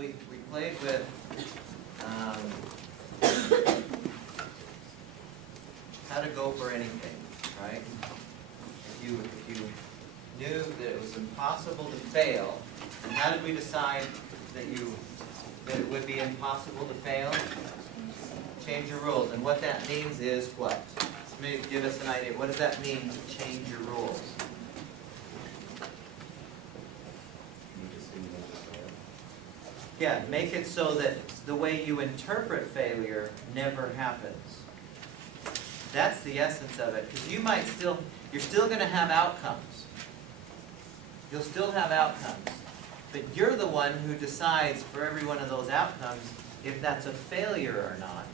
we played with how to go for anything, right? If you knew that it was impossible to fail, and how did we decide that it would be impossible to fail? Change your rules. And what that means is what? Maybe give us an idea. What does that mean to change your rules? Yeah, make it so that the way you interpret failure never happens. That's the essence of it. Because you're still going to have outcomes. You'll still have outcomes. But you're the one who decides for every one of those outcomes if that's a failure or not,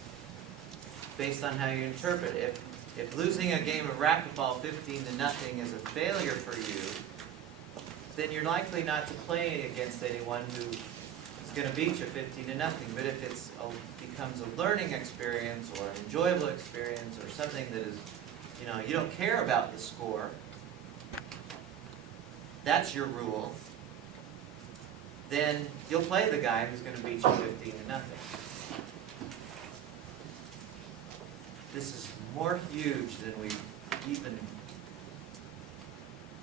based on how you interpret it. If losing a game of racquetball 15-0 is a failure for you, then you're likely not to play against anyone who is going to beat you 15-0. But if it becomes a learning experience or an enjoyable experience or something that is, you don't care about the score, that's your rule, then you'll play the guy who's going to beat you 15-0. This is more huge than we even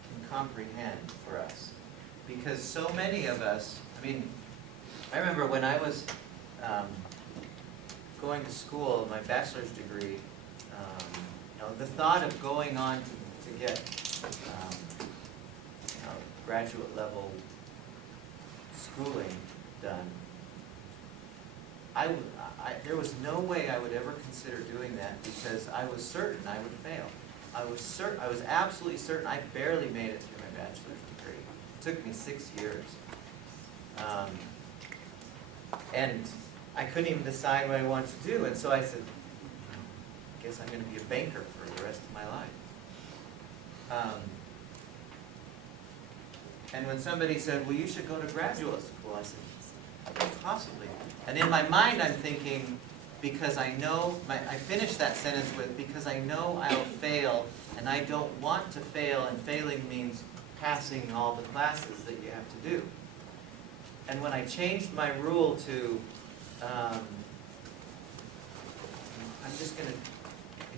can comprehend for us. Because so many of us, I remember when I was going to school, my bachelor's degree, the thought of going on to get graduate level schooling done, there was no way I would ever consider doing that because I was certain I would fail. I was absolutely certain. I barely made it through my bachelor's degree. It took me 6 years. And I couldn't even decide what I wanted to do. And so I said, I guess I'm going to be a banker for the rest of my life. And when somebody said, well, you should go to graduate school, I said, possibly. And in my mind, I'm thinking, because I know, I finished that sentence with, because I know I'll fail, and I don't want to fail, and failing means passing all the classes that you have to do. And when I changed my rule to, I'm just going to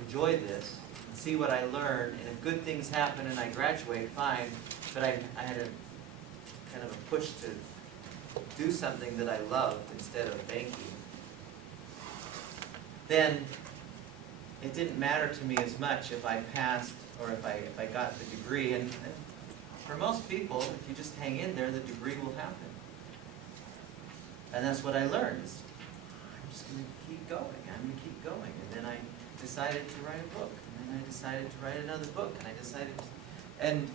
enjoy this, and see what I learn, and if good things happen and I graduate, fine, but I had a kind of a push to do something that I loved instead of banking, then it didn't matter to me as much if I passed or if I got the degree. And for most people, if you just hang in there, the degree will happen. And that's what I learned. Is I'm just going to keep going. I'm going to keep going. And then I decided to write a book. And then I decided to write another book. And I decided and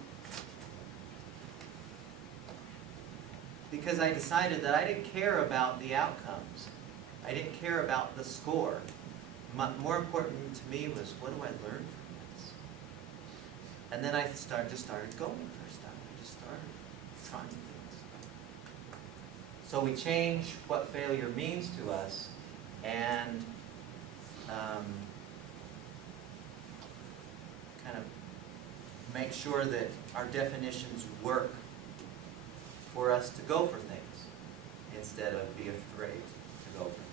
because I decided that I didn't care about the outcomes. I didn't care about the score. More important to me was, what do I learn from this? And then I just started going for stuff. I just started trying things. So we change what failure means to us and kind of make sure that our definitions work for us to go for things instead of be afraid to go for things.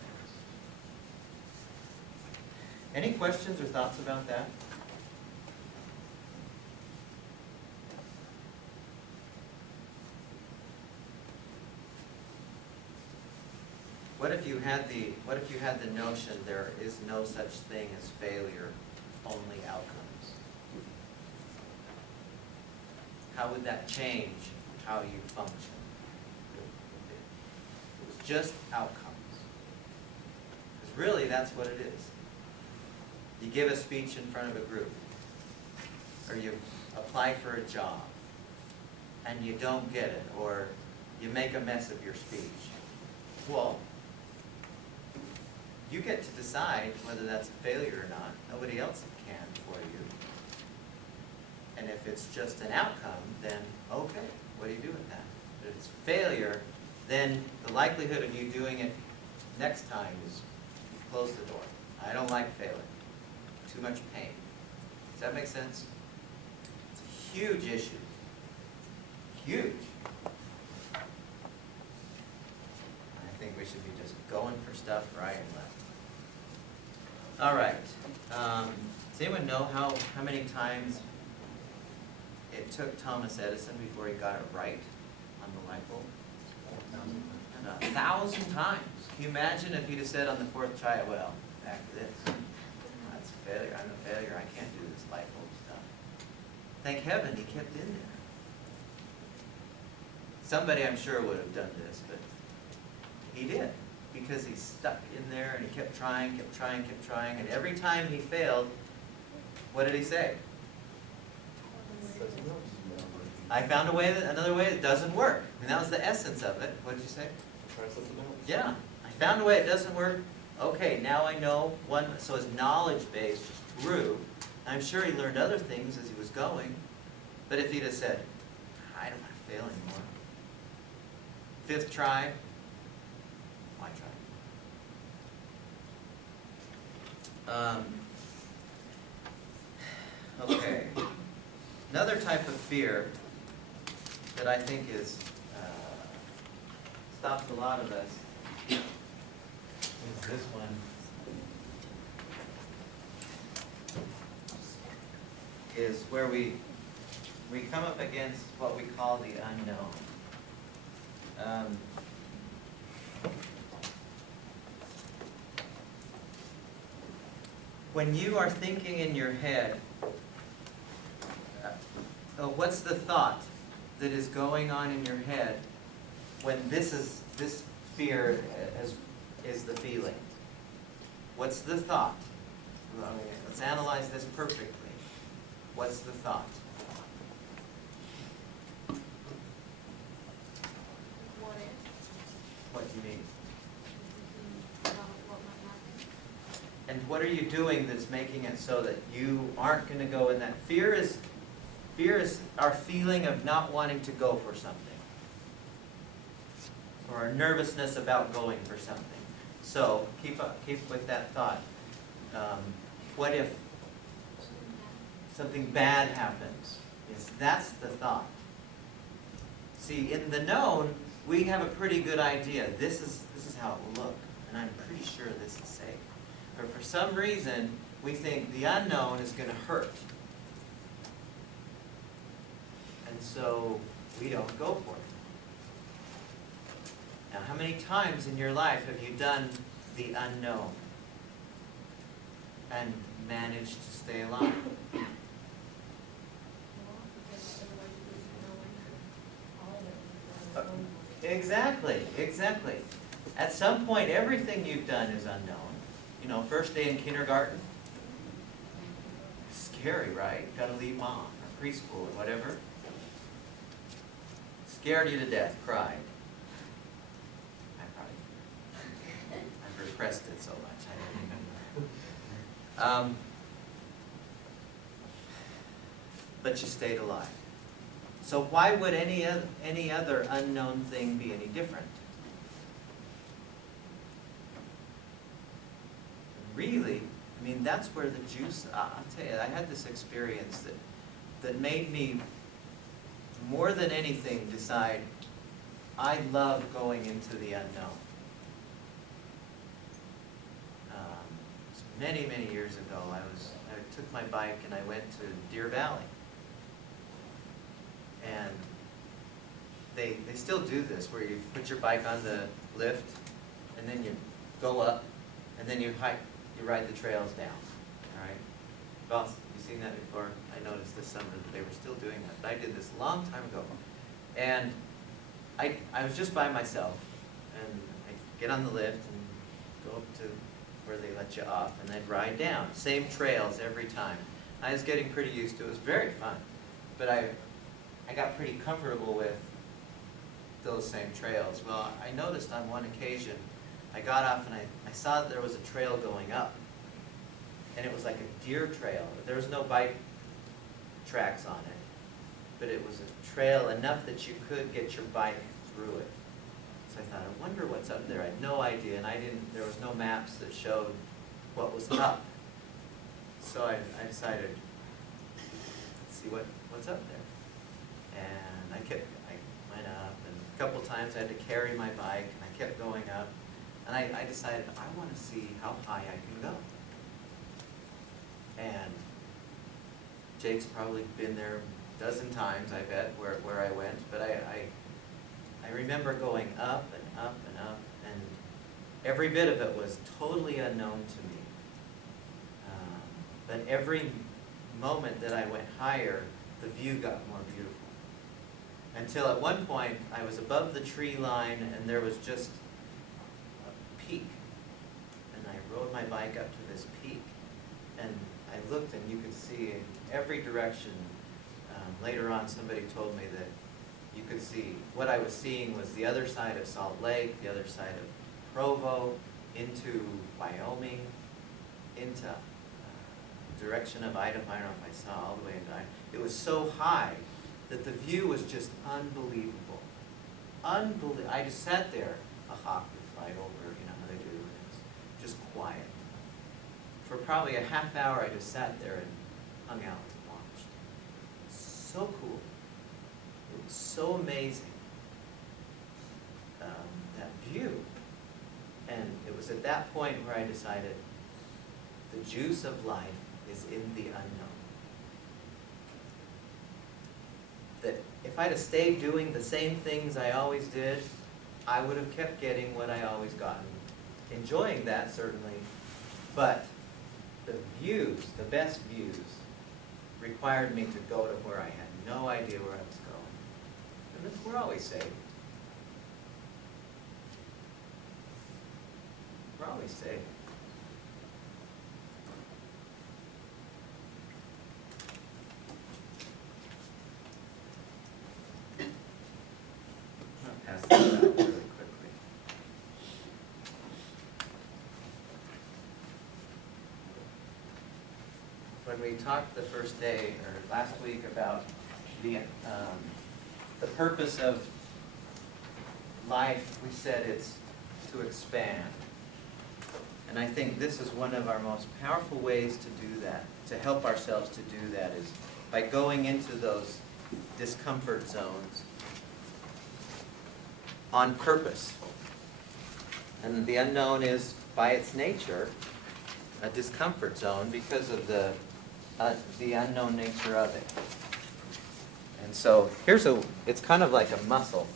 Any questions or thoughts about that? What if you had the notion there is no such thing as failure, only outcomes? How would that change how you function? It was just outcomes. Because really that's what it is. You give a speech in front of a group, or you apply for a job, and you don't get it, or you make a mess of your speech. Well, you get to decide whether that's a failure or not. Nobody else can for you. And if it's just an outcome, then okay, what do you do with that? But if it's failure, then the likelihood of you doing it next time is you close the door. I don't like failing. Too much pain. Does that make sense? It's a huge issue. Huge. should be just going for stuff right and left. All right. Does anyone know how many times it took Thomas Edison before he got it right on the light bulb? 1,000 times. Can you imagine if he'd have said on the 4th try, well, back to this. That's a failure. I'm a failure. I can't do this light bulb stuff. Thank heaven he kept in there. Somebody, I'm sure, would have done this, but he did. Because he stuck in there and he kept trying, and every time he failed, what did he say? I found another way that doesn't work. And that was the essence of it. What did you say? Try something else. Yeah. I found a way it doesn't work. Okay, now I know one. So his knowledge base just grew. I'm sure he learned other things as he was going. But if he'd have said, I don't want to fail anymore. 5th try, why try? Okay. Another type of fear that I think is stops a lot of us is this one. Is where we come up against what we call the unknown. When you are thinking in your head, what's the thought that is going on in your head when this fear is the feeling? What's the thought? Let's analyze this perfectly. What's the thought? What do you mean? And what are you doing that's making it so that you aren't going to go in that? Fear is our feeling of not wanting to go for something. Or our nervousness about going for something. So keep with that thought. What if something bad happens? Yes, that's the thought. See, in the known, we have a pretty good idea. This is how it will look, and I'm pretty sure this is safe. But for some reason, we think the unknown is going to hurt. And so we don't go for it. Now, how many times in your life have you done the unknown and managed to stay alive? Exactly. At some point, everything you've done is unknown. You know, first day in kindergarten. Scary, right? Got to leave mom, or preschool, or whatever. Scared you to death, cried. I've repressed it so much, I don't remember. But you stayed alive. So why would any other unknown thing be any different? Really, I mean, that's where the juice, I'll tell you, I had this experience that made me, more than anything, decide I love going into the unknown. Many, many years ago, I took my bike and I went to Deer Valley. And they still do this, where you put your bike on the lift, and then you go up, and then you ride the trails down. All right? Well, you've seen that before. I noticed this summer that they were still doing that. But I did this a long time ago. And I was just by myself, and I'd get on the lift and go up to where they let you off, and I'd ride down. Same trails every time. I was getting pretty used to it. It was very fun. But I got pretty comfortable with those same trails. Well, I noticed on one occasion, I got off and I saw that there was a trail going up. And it was like a deer trail. There was no bike tracks on it. But it was a trail enough that you could get your bike through it. So I thought, I wonder what's up there. I had no idea, and there was no maps that showed what was up. So I decided, let's see what's up there. And I went up, and a couple times I had to carry my bike, and I kept going up. And I decided I want to see how high I can go. And Jake's probably been there a dozen times, I bet, where I went. But I remember going up and up and up, and every bit of it was totally unknown to me. But every moment that I went higher, the view got more beautiful. Until at one point, I was above the tree line, and there was just a peak. And I rode my bike up to this peak, and I looked, and you could see in every direction. Later on, somebody told me that you could see, what I was seeing was the other side of Salt Lake, the other side of Provo, into Wyoming, into direction of Idaho. I don't know if I saw all the way into Idaho. It was so high that the view was just unbelievable. Unbelievable. I just sat there. A hawk would fly over, you know how they do, and it's just quiet. For probably a half hour, I just sat there and hung out and watched. So cool. It was so amazing, that view. And it was at that point where I decided the juice of life is in the unknown. That if I'd have stayed doing the same things I always did, I would have kept getting what I always gotten. Enjoying that, certainly, but the views, the best views, required me to go to where I had no idea where I was going. And we're always saved. We're always saved. Pass this out really quickly. When we talked the first day, or last week, about the purpose of life, we said it's to expand. And I think this is one of our most powerful ways to do that, to help ourselves to do that, is by going into those discomfort zones on purpose. And the unknown is, by its nature, a discomfort zone because of the unknown nature of it. And so it's kind of like a muscle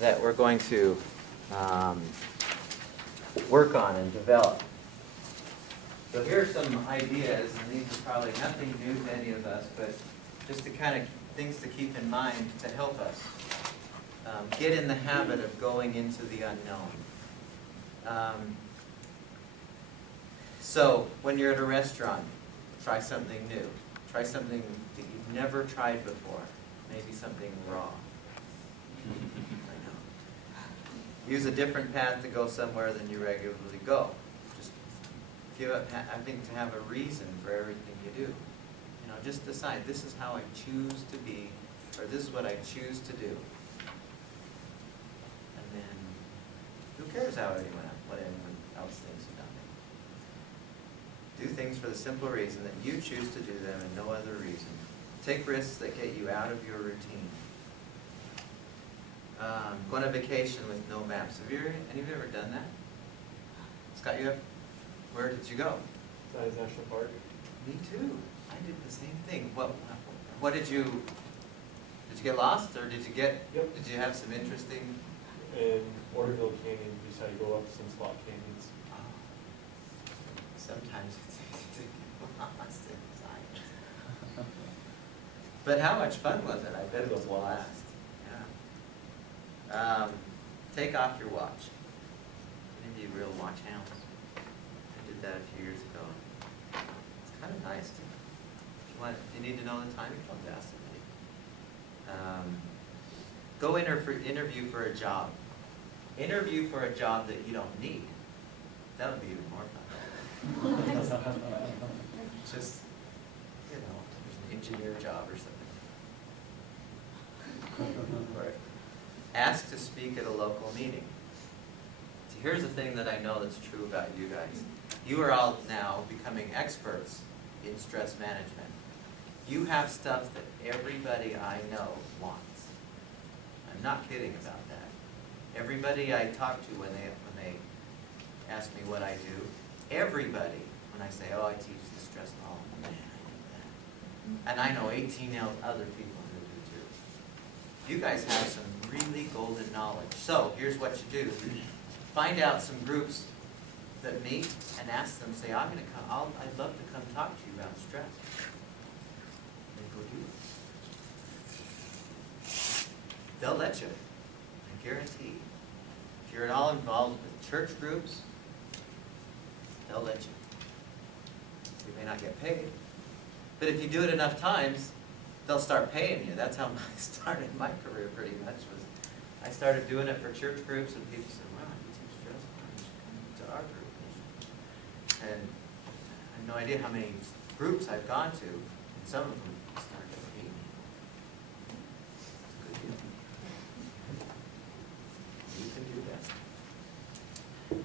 that we're going to work on and develop. So here's some ideas, and these are probably nothing new to any of us, but just to kind of things to keep in mind to help us get in the habit of going into the unknown. So when you're at a restaurant, try something new. Try something that you've never tried before. Maybe something raw. I know. Use a different path to go somewhere than you regularly go. Just give up having to have a reason for everything you do. You know, just decide, this is how I choose to be, or this is what I choose to do. And then, who cares what anyone else thinks about it? Do things for the simple reason that you choose to do them and no other reason. Take risks that get you out of your routine. Go on a vacation with no maps. Any of you ever done that? Scott, where did you go? Science National Park. Me too. I did the same thing. What did you get lost, or did you Yep. Did you have some interesting? In Orville Canyon, you just had to go up some slot canyons. Sometimes it's easy to get lost in science. But how much fun was it? I bet it was a blast. Yeah. Take off your watch. Any of you real watch hounds? I did that a few years ago. It's kind of nice to. If you need to know the time, you come to ask somebody. Go interview for a job. Interview for a job that you don't need. That would be even more fun. Just, you know, an engineer job or something. Or ask to speak at a local meeting. See, here's the thing that I know that's true about you guys. You are all now becoming experts in stress management. You have stuff that everybody I know wants. I'm not kidding about that. Everybody I talk to when they ask me what I do. Everybody, when I say, oh, I teach the stress, oh man, I do that. And I know 18 other people who do too. You guys have some really golden knowledge. So here's what you do. Find out some groups that meet and ask them, say, I'm going to come, I'd love to come talk to you about stress. And go do it. They'll let you, I guarantee. If you're at all involved with church groups, they'll let you. You may not get paid. But if you do it enough times, they'll start paying you. That's how I started my career pretty much. Was I started doing it for church groups, and people said, wow, you teach stress, you should come to our group. And I have no idea how many groups I've gone to, and some of them started paying me. It's a good deal. You can do that.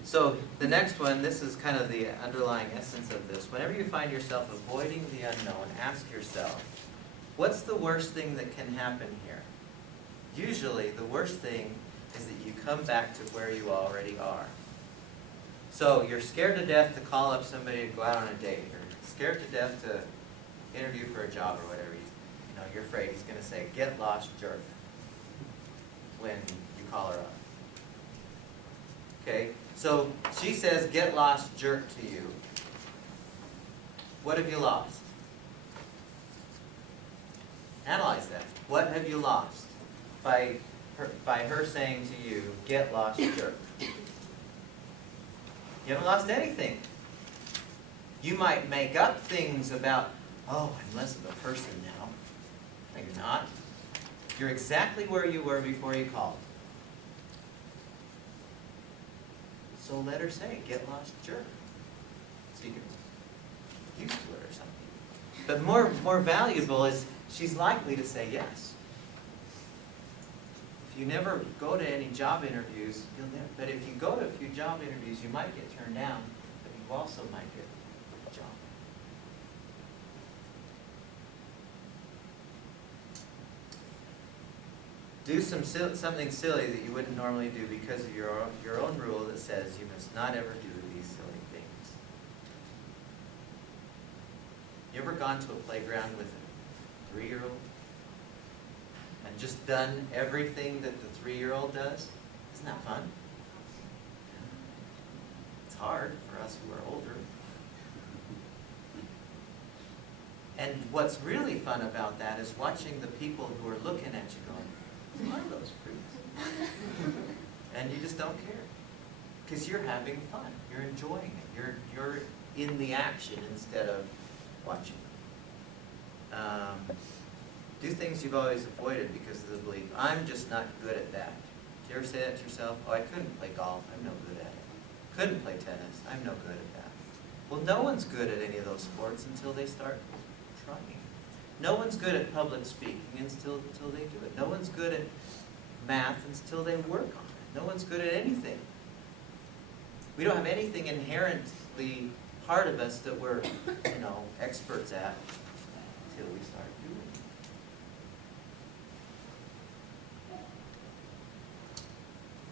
So the next one, this is kind of the underlying essence of this. Whenever you find yourself avoiding the unknown, ask yourself, what's the worst thing that can happen here? Usually, the worst thing is that you come back to where you already are. So you're scared to death to call up somebody to go out on a date. You're scared to death to interview for a job or whatever. You're afraid he's going to say, get lost, jerk, when you call her up. Okay? So she says, get lost, jerk to you. What have you lost? Analyze that. What have you lost by her saying to you, get lost, jerk? You haven't lost anything. You might make up things about, oh, I'm less of a person now. No, you're not. You're exactly where you were before you called. So let her say, get lost, jerk. So you can get used to it or something. But more valuable is she's likely to say yes. If you never go to any job interviews, you'll never, but if you go to a few job interviews, you might get turned down, but you also might get a job. Do something silly that you wouldn't normally do because of your own rule that says you must not ever do these silly things. You ever gone to a playground with a 3-year-old and just done everything that the 3-year-old does? Isn't that fun? It's hard for us who are older. And what's really fun about that is watching the people who are looking at you going, who are those freaks? And you just don't care. Because you're having fun. You're enjoying it. You're in the action instead of watching. Do things you've always avoided because of the belief, I'm just not good at that. Do you ever say that to yourself? Oh, I couldn't play golf. I'm no good at it. Couldn't play tennis. I'm no good at that. Well, no one's good at any of those sports until they start trying. No one's good at public speaking until they do it. No one's good at math until they work on it. No one's good at anything. We don't have anything inherently part of us that we're, experts at until we start doing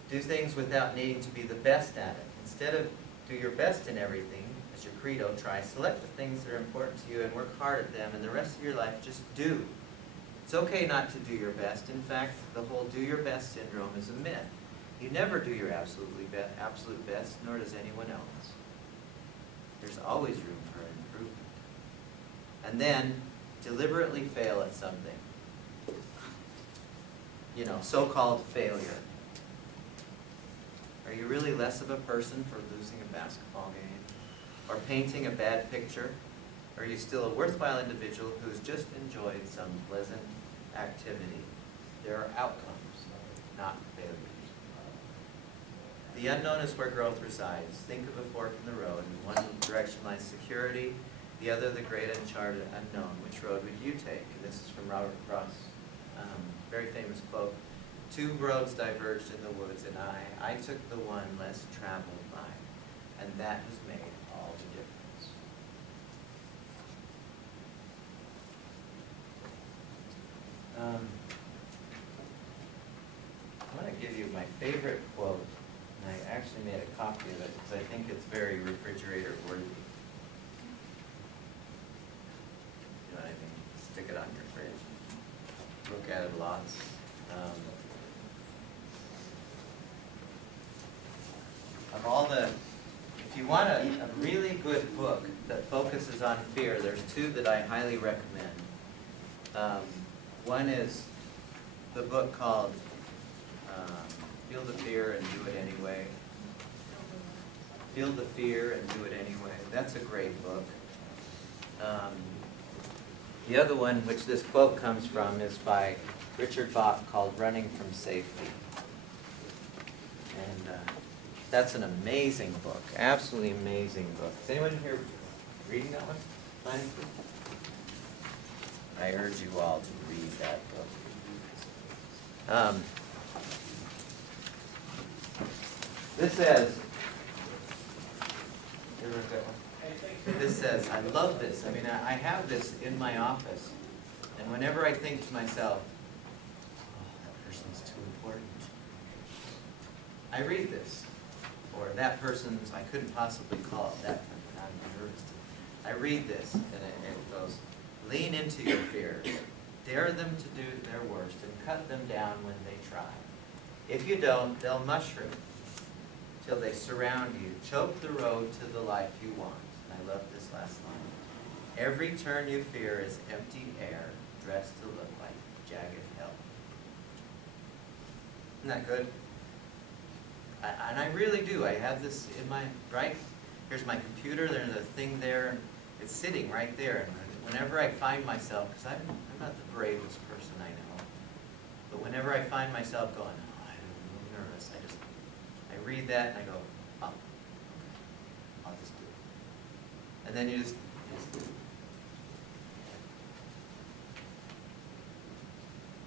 it. Do things without needing to be the best at it. Instead of do your best in everything, as your credo, try select the things that are important to you and work hard at them, and the rest of your life just do. It's okay not to do your best. In fact, the whole do your best syndrome is a myth. You never do your absolute best, nor does anyone else. There's always room for improvement. And then deliberately fail at something. So-called failure. Are you really less of a person for losing a basketball game? Or painting a bad picture? Or are you still a worthwhile individual who's just enjoyed some pleasant activity? There are outcomes, not failures. The unknown is where growth resides. Think of a fork in the road. In one direction lies security, the other the great uncharted unknown. Which road would you take? And this is from Robert Frost, very famous quote. 2 roads diverged in the woods, and I took the one less traveled by, and that has made all the difference. I'm going to give you my favorite quote, and I actually made a copy of it because I think it's very refrigerator worthy. You know what I mean? Stick it on your fridge. Look at it lots. Of all the, if you want a really good book that focuses on fear, there's two that I highly recommend. One is the book called Feel the Fear and Do It Anyway. Feel the Fear and Do It Anyway. That's a great book. The other one, which this quote comes from, is by Richard Bach, called Running from Safety. And that's an amazing book, absolutely amazing book. Is anyone here reading that one? Planning to? I urge you all to read that book. This says, this says, I love this. I mean, I have this in my office, and whenever I think to myself, oh, that person's too important, I read this. Or that person's, I couldn't possibly call it that, I'm nervous. I read this, and it goes, lean into your fears. Dare them to do their worst, and cut them down when they try. If you don't, they'll mushroom till they surround you. Choke the road to the life you want. And I love this last line. Every turn you fear is empty air, dressed to look like jagged hell. Isn't that good? And I really do. I have this in my, right? Here's my computer, there's a thing there, and it's sitting right there. And whenever I find myself, because I'm not the bravest person I know, but whenever I find myself going, oh, I'm a little nervous, I read that and I go, oh, okay, I'll just do it. And then you just do it.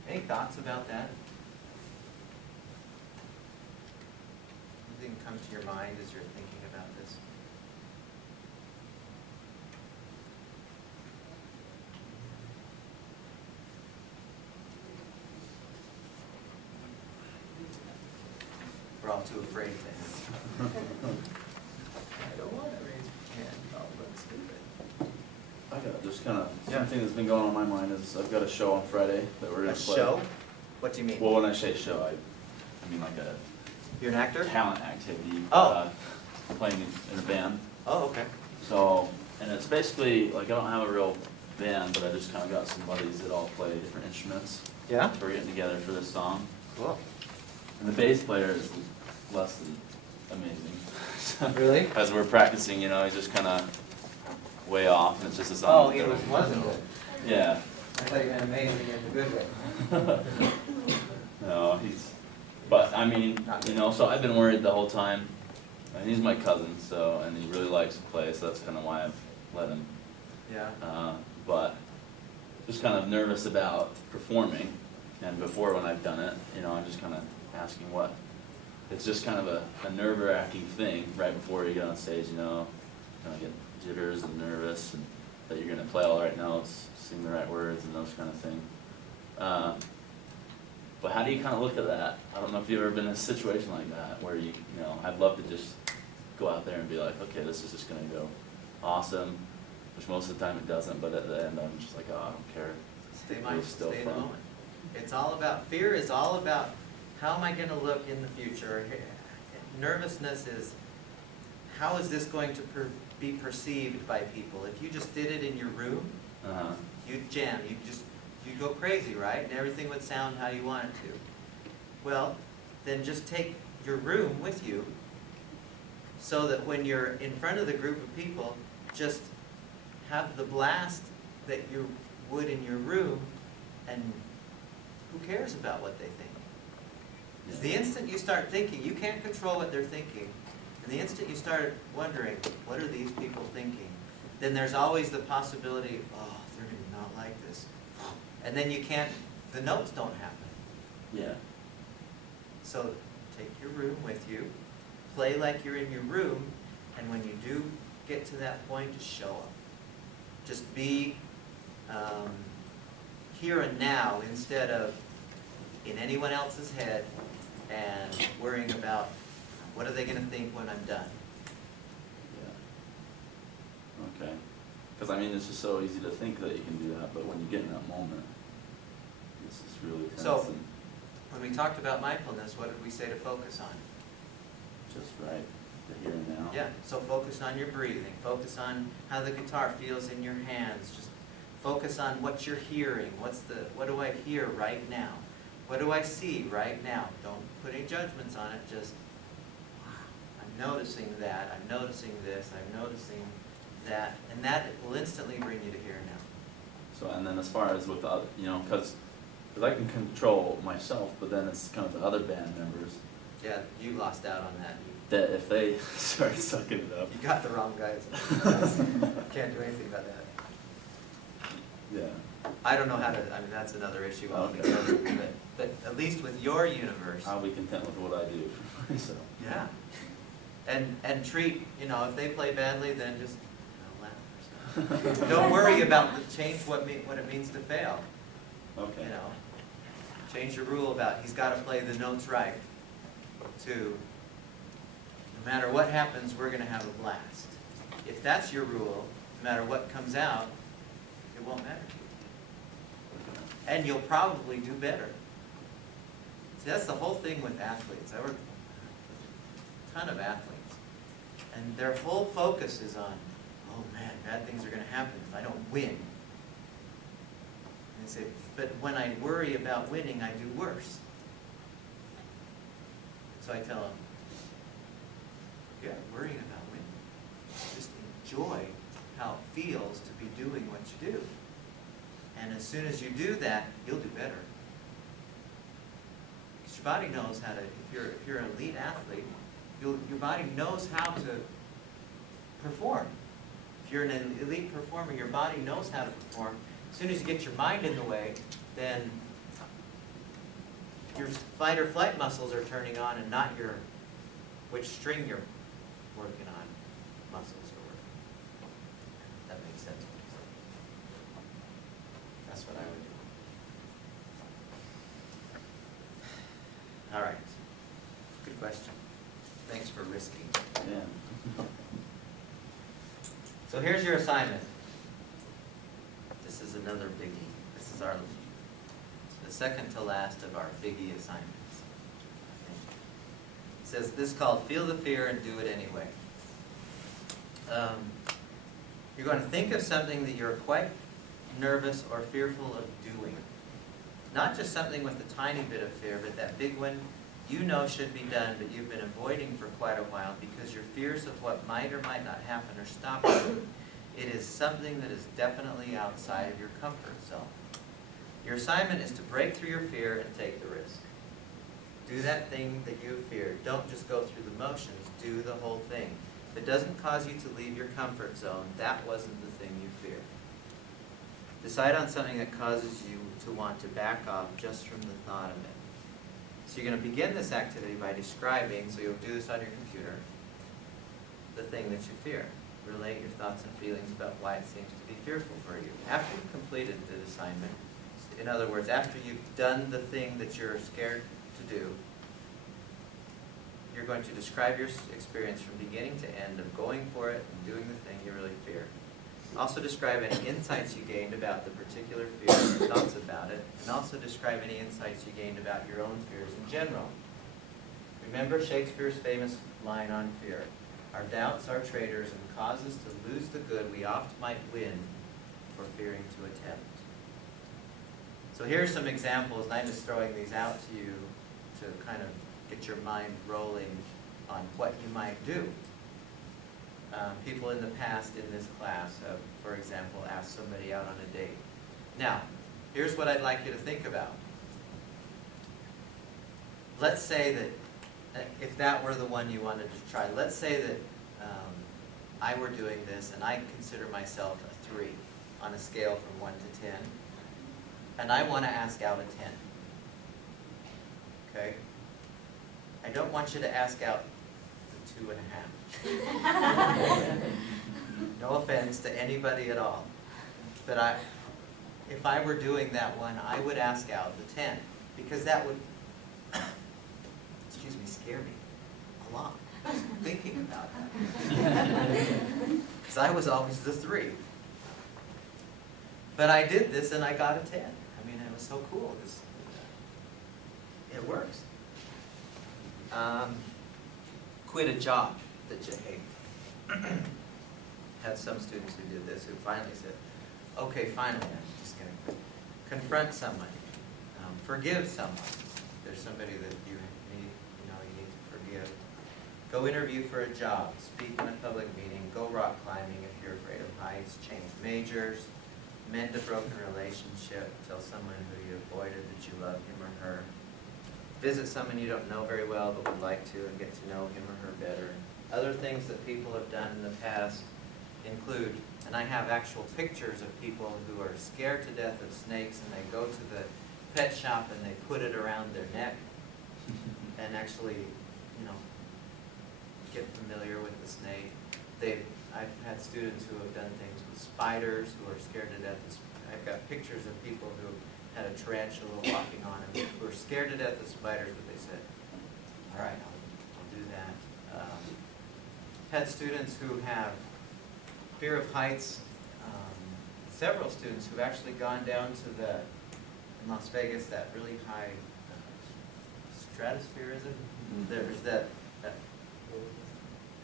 Any thoughts about that? Anything come to your mind as you're thinking about this? We're all too afraid to ask. I don't want to raise my hand. I'll look stupid. I got just kind of, something that's been going on in my mind is I've got a show on Friday that we're going A to play. show? What do you mean? Well, when I say show, I mean like a You're an actor? talent activity. Oh. Playing in a band. Oh, okay. So, and it's basically, like I don't have a real band, but I just kind of got some buddies that all play different instruments. Yeah? So we're getting together for this song. Cool. And the bass player is less than amazing. Really? As we're practicing, you know, he's just kind of way off, and it's just a Oh, song. it wasn't good. Yeah. I thought you meant amazing in a good way. No, but I mean, you know, so I've been worried the whole time. And he's my cousin, so, and he really likes to play, so that's kind of why I've let him. Yeah. But just kind of nervous about performing, and before when I've done it, you know, I'm just kind of asking what. It's just kind of a nerve-wracking thing right before you get on stage, you know, kind of get jitters and nervous, and that you're going to play all the right notes, sing the right words, and those kind of things. But how do you kind of look at that? I don't know if you've ever been in a situation like that where you know, I'd love to just go out there and be like, okay, this is just going to go awesome, which most of the time it doesn't, but at the end I'm just like, oh, I don't care. Stay in the fun. moment. It's all about, fear is all about how am I going to look in the future. Nervousness is, how is this going to be perceived by people? If you just did it in your room, you'd jam, you'd go crazy, right? And everything would sound how you want it to. Well, then just take your room with you so that when you're in front of the group of people, just have the blast that you would in your room, and who cares about what they think? Yeah. The instant you start thinking, you can't control what they're thinking, and the instant you start wondering, what are these people thinking, then there's always the possibility, oh, they're going to not like this. And then you can't, the notes don't happen. Yeah. So take your room with you, play like you're in your room, and when you do get to that point, just show up. Just be here and now instead of in anyone else's head and worrying about What are they gonna think when I'm done? Yeah. Okay. Because I mean, it's just so easy to think that you can do that, but when you get in that moment, this is really tense So- and When we talked about mindfulness, what did we say to focus on? just right, the here and now. Yeah, so focus on your breathing, focus on how the guitar feels in your hands, just focus on what you're hearing, what do I hear right now? What do I see right now? Don't put any judgments on it, just, wow, I'm noticing that, I'm noticing this, I'm noticing that, and that will instantly bring you to here and now. So, and then as far as with the other, you know, because I can control myself, but then it's kind of the other band members Yeah, you lost out on that. that if they start sucking it up. You got the wrong guys. Can't do anything about that. Yeah. I don't know how to, I mean, that's another issue Okay. altogether, but at least with your universe. I'll be content with what I do for myself. Yeah. And treat, you know, if they play badly, then just, you know, laugh. Don't worry about what it means to fail. Okay. You know, change your rule about he's got to play the notes right to no matter what happens, we're going to have a blast. If that's your rule, no matter what comes out, it won't matter to you. And you'll probably do better. See, that's the whole thing with athletes. I work with a ton of athletes. And their whole focus is on, oh man, bad things are going to happen if I don't win. And they say, but when I worry about winning, I do worse. So I tell them, yeah, worrying about winning. Just enjoy how it feels to be doing what you do. And as soon as you do that, you'll do better. Because your body knows how to, if you're an elite athlete, your body knows how to perform. If you're an elite performer, your body knows how to perform. As soon as you get your mind in the way, then your fight or flight muscles are turning on and not your, which string you're working on, muscles are working. That makes sense. That's what I would do. All right. Good question. Thanks for risking. Yeah. So here's your assignment. This is another biggie. This is the second to last of our biggie assignments. It says this is called Feel the Fear and Do It Anyway. You're going to think of something that you're quite nervous or fearful of doing. Not just something with a tiny bit of fear, but that big one you know should be done, but you've been avoiding for quite a while because your fears of what might or might not happen are stopping you. It is something that is definitely outside of your comfort zone. Your assignment is to break through your fear and take the risk. Do that thing that you fear. Don't just go through the motions. Do the whole thing. If it doesn't cause you to leave your comfort zone, that wasn't the thing you feared. Decide on something that causes you to want to back off just from the thought of it. So you're going to begin this activity by describing, so you'll do this on your computer, the thing that you fear. Relate your thoughts and feelings about why it seems to be fearful for you. After you've completed the assignment, in other words, after you've done the thing that you're scared to do, you're going to describe your experience from beginning to end of going for it and doing the thing you really fear. Also describe any insights you gained about the particular fear and thoughts about it, and also describe any insights you gained about your own fears in general. Remember Shakespeare's famous line on fear. Our doubts are traitors and cause us to lose the good we oft might win for fearing to attempt. So here are some examples, and I'm just throwing these out to you to kind of get your mind rolling on what you might do. People in the past in this class have, for example, asked somebody out on a date. Now, here's what I'd like you to think about. Let's say that, if that were the one you wanted to try, let's say that I were doing this and I consider myself a 3 on a scale from 1 to 10, and I want to ask out a 10. Okay? I don't want you to ask out the 2.5. No offense to anybody at all. But if I were doing that one, I would ask out the 10, because that would, excuse me, scare me a lot. Just thinking about that. Because I was always the 3. But I did this and I got a 10. I mean, it was so cool. It works. Quit a job that you hate. Had some students who did this who finally said, okay, finally, I'm just going to confront someone. Forgive someone. There's somebody that you need to forgive. Go interview for a job. Speak in a public meeting. Go rock climbing if you're afraid of heights. Change majors. Mend a broken relationship. Tell someone who you avoided that you love him or her. Visit someone you don't know very well but would like to and get to know him or her better. Other things that people have done in the past include, and I have actual pictures of people who are scared to death of snakes and they go to the pet shop and they put it around their neck and actually, get familiar with the snake. I've had students who have done things with spiders who are scared to death. I've got pictures of people who had a tarantula walking on them who were scared to death of spiders, but they said, all right, I'll do that. Had students who have fear of heights. Several students who've actually gone down to in Las Vegas, that really high stratosphere, is it? There's that,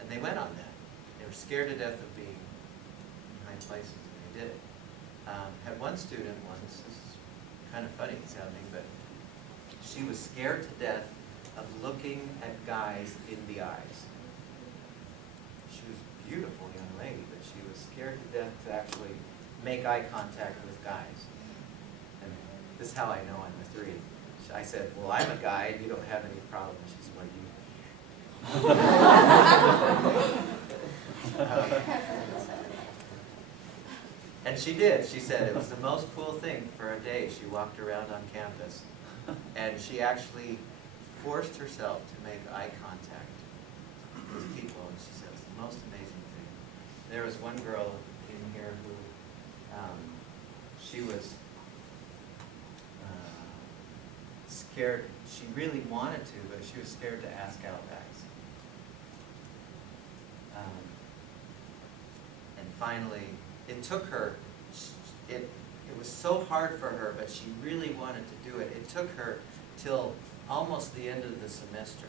and they went on that. They were scared to death of being in high places, and they did it. Had one student once, this is kind of funny sounding, but she was scared to death of looking at guys in the eyes. She was a beautiful young lady, but she was scared to death to actually make eye contact with guys. And this is how I know I'm a 3. I said, well, I'm a guy and you don't have any problem. She said, well, and she did. She said it was the most cool thing for a day. She walked around on campus and she actually forced herself to make eye contact with people. And she said it was the most amazing thing. There was one girl in here who, she was scared. She really wanted to, but she was scared to ask Outbacks. And finally, it took her, it was so hard for her, but she really wanted to do it. It took her till almost the end of the semester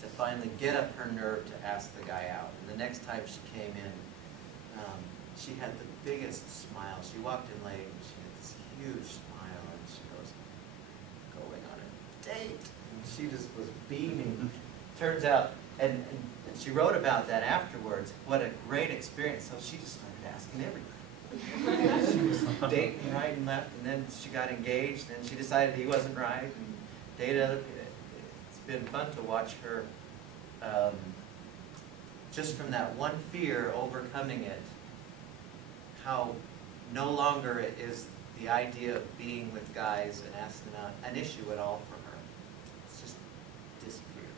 to finally get up her nerve to ask the guy out. And the next time she came in, she had the biggest smile. She walked in late and she had this huge smile and she goes, going on a date. And she just was beaming. Turns out, and she wrote about that afterwards, what a great experience. So she just started asking everybody. She was dating right and left, and then she got engaged, and she decided he wasn't right, and dated other people. It's been fun to watch her, just from that one fear, overcoming it, how no longer it is the idea of being with guys and asking out an issue at all for her. It's just disappeared.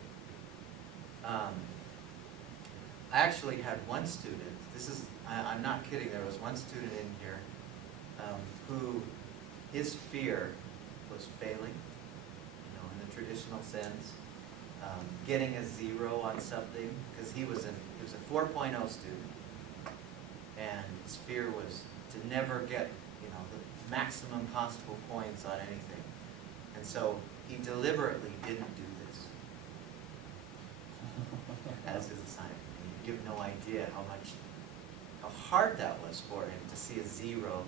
I actually had one student, I'm not kidding, there was one student in here who, his fear was failing, in the traditional sense, getting a 0 on something, because he was a 4.0 student, and his fear was to never get, the maximum possible points on anything. And so he deliberately didn't do this as his assignment. You have no idea how hard that was for him to see a 0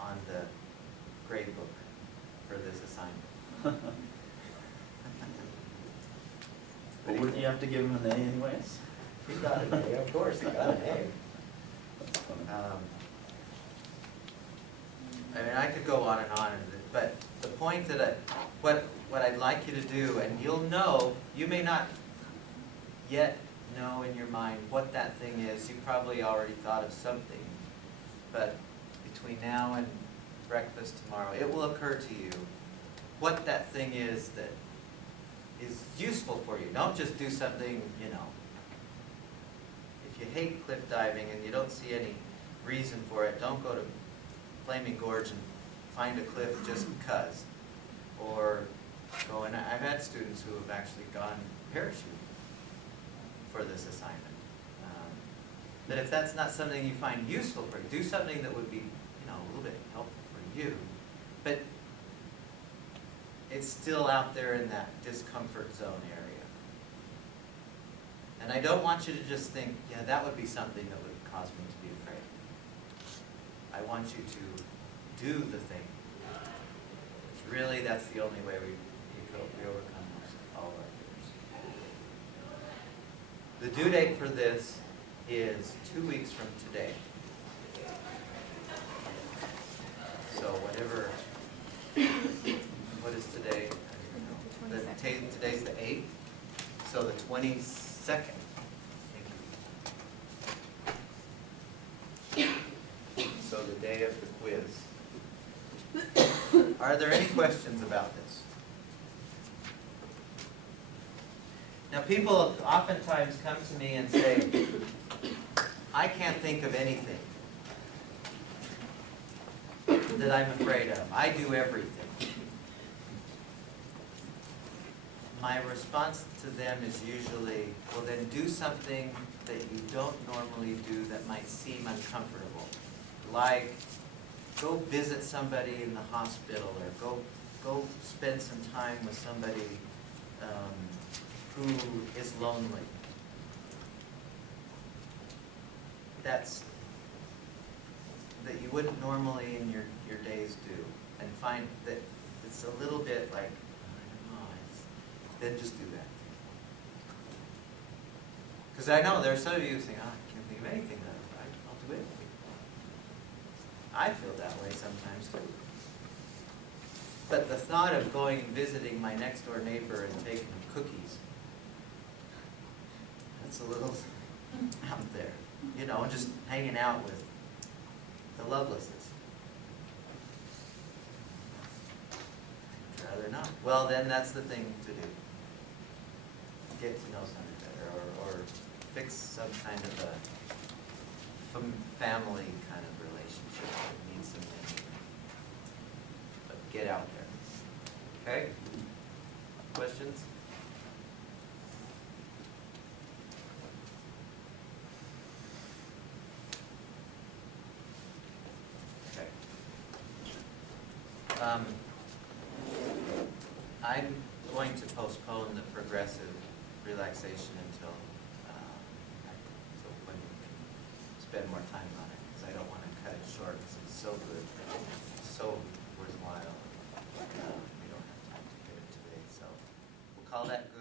on the grade book for this assignment. But wouldn't you have to give him an A anyways? He got an A, of course, he got an A. That's funny. I could go on and on, but the point that what I'd like you to do, and you may not yet know in your mind what that thing is. You probably already thought of something, but between now and breakfast tomorrow, it will occur to you what that thing is that is useful for you. Don't just do something, if you hate cliff diving and you don't see any reason for it, don't go to Flaming Gorge and find a cliff just because. Or go, and I've had students who have actually gone parachuting. for this assignment. But if that's not something you find useful for you, do something that would be, a little bit helpful for you. But it's still out there in that discomfort zone area. And I don't want you to just think, yeah, that would be something that would cause me to be afraid. I want you to do the thing. Really, that's the only way we overcome all of our fears. The due date for this is 2 weeks from today. So whatever, what is today? Today's the 8th, so the 22nd. So the day of the quiz. Are there any questions about this? Now, people oftentimes come to me and say, I can't think of anything that I'm afraid of. I do everything. My response to them is usually, well, then do something that you don't normally do that might seem uncomfortable. Like, go visit somebody in the hospital, or go spend some time with somebody who is lonely. That's that you wouldn't normally in your days do, and find that it's a little bit like, I don't know, then just do that. Because I know there are some of you who think, I can't think of anything that I'll do anything. I feel that way sometimes too. But the thought of going and visiting my next door neighbor and taking him cookies, that's a little out there. Just hanging out with the Lovelaces. I'd rather not. Well, then that's the thing to do. Get to know somebody better, or fix some kind of a family kind of relationship that needs some management. But get out there. Okay? Questions? Okay. I'm going to postpone the progressive relaxation until when we can spend more time on it, because I don't want to cut it short, because it's so good, so worthwhile. We don't have time to get it today, so we'll call that